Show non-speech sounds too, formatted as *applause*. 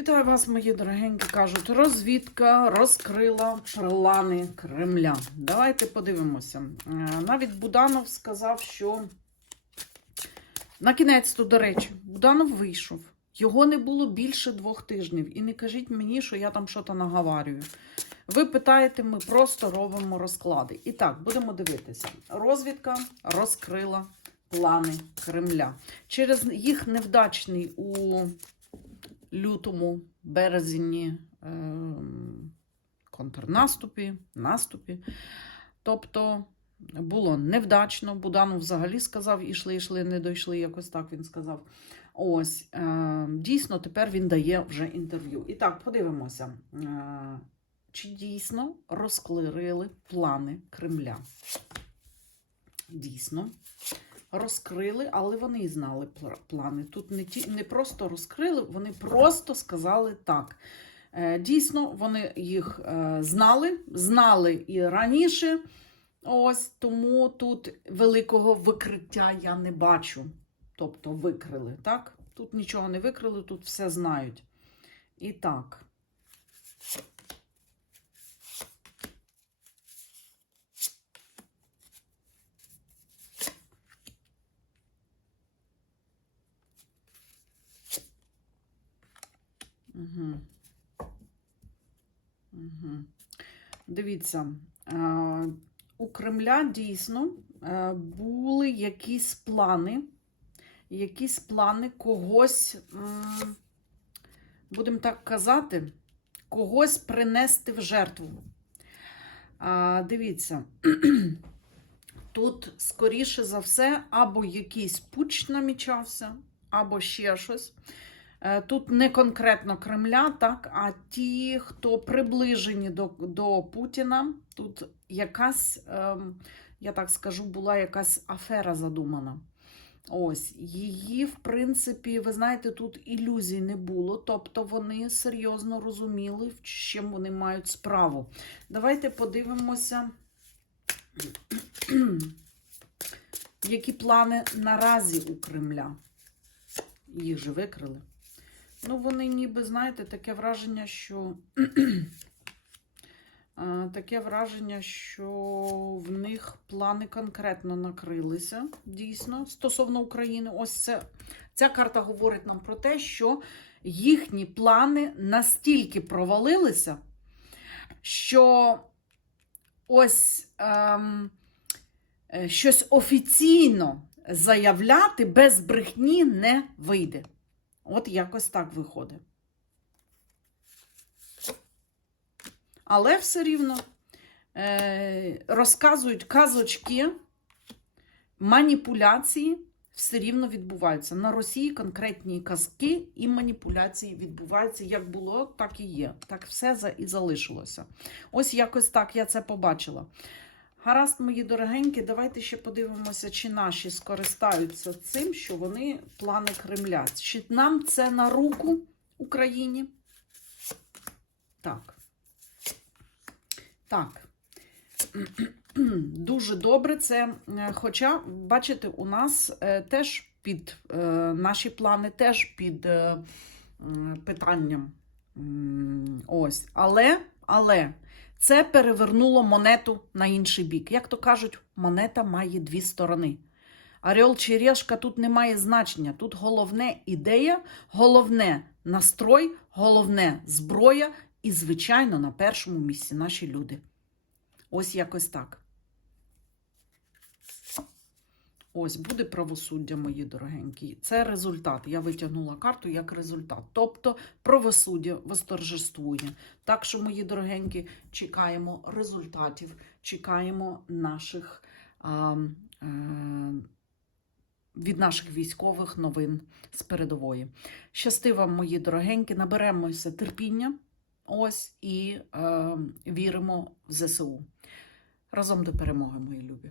Вітаю вас, мої дорогенькі. Кажуть, розвідка розкрила плани Кремля. Давайте подивимося. Е, Навіть Буданов сказав, що на кінець, то, до речі, Буданов вийшов. Його не було більше двох тижнів. І не кажіть мені, що я там щось наговарюю. Ви питаєте, ми просто робимо розклади. І так, будемо дивитися. Розвідка розкрила плани Кремля. Через їх невдачний у лютому, березні ем, контрнаступі, наступі. Тобто було невдачно. Буданов взагалі сказав, ішли, ішли, не дійшли, якось так він сказав. Ось, е, дійсно, тепер він дає вже інтерв'ю. І так, подивимося, е, чи дійсно розклирили плани Кремля. Дійсно, розкрили, але вони і знали плани. Тут не, ті, не просто розкрили, вони просто сказали так. Е, Дійсно, вони їх е, знали, знали і раніше. Ось тому тут великого викриття я не бачу. Тобто викрили, так? Тут нічого не викрили, тут все знають. І так. Угу. Угу. Дивіться, у Кремля дійсно е, були якісь плани, якісь плани когось, будемо так казати, когось принести в жертву. Дивіться, *clears throat* тут, скоріше за все, або якийсь пуч намічався, або ще щось. Е, Тут не конкретно Кремля, так, а ті, хто приближені до, до Путіна. Тут якась, ем, я так скажу, була якась афера задумана. Ось, її, в принципі, ви знаєте, тут ілюзій не було, тобто вони серйозно розуміли, з чим вони мають справу. Давайте подивимося, *clears throat* які плани наразі у Кремля. Їх же викрили. Ну, вони ніби, знаєте, таке враження, що. *clears throat* Таке враження, що в них плани конкретно накрилися, дійсно, стосовно України. Ось це, ця карта говорить нам про те, що їхні плани настільки провалилися, що ось ем, е, щось офіційно заявляти без брехні не вийде. От якось так виходить. Але все рівно е, розказують казочки, маніпуляції все рівно відбуваються. На Росії конкретні казки і маніпуляції відбуваються. Як було, так і є. Так все і залишилося. Ось якось так я це побачила. Гаразд, мої дорогенькі, давайте ще подивимося, чи наші скористаються цим, що вони плани Кремля. Чи нам це на руку Україні? Так. Так. *clears throat* Дуже добре це. е, Хоча, бачите, у нас е, теж під е, наші плани теж під питанням. Ось. Але, але це перевернуло монету на інший бік. Як то кажуть, монета має дві сторони. Орел чи решка тут не має значення. Тут головне ідея, головне настрой, головне зброя і, звичайно, на першому місці наші люди. Ось якось так. Ось буде правосуддя, мої дорогенькі. Це результат. Я витягнула карту як результат. Тобто правосуддя восторжествує. Так що, мої дорогенькі, чекаємо результатів, чекаємо наших а, е, від наших військових новин з передової. Щасти вам, мої дорогенькі, наберемося терпіння. Ось і е, віримо в ЗСУ. Разом до перемоги, мої любі.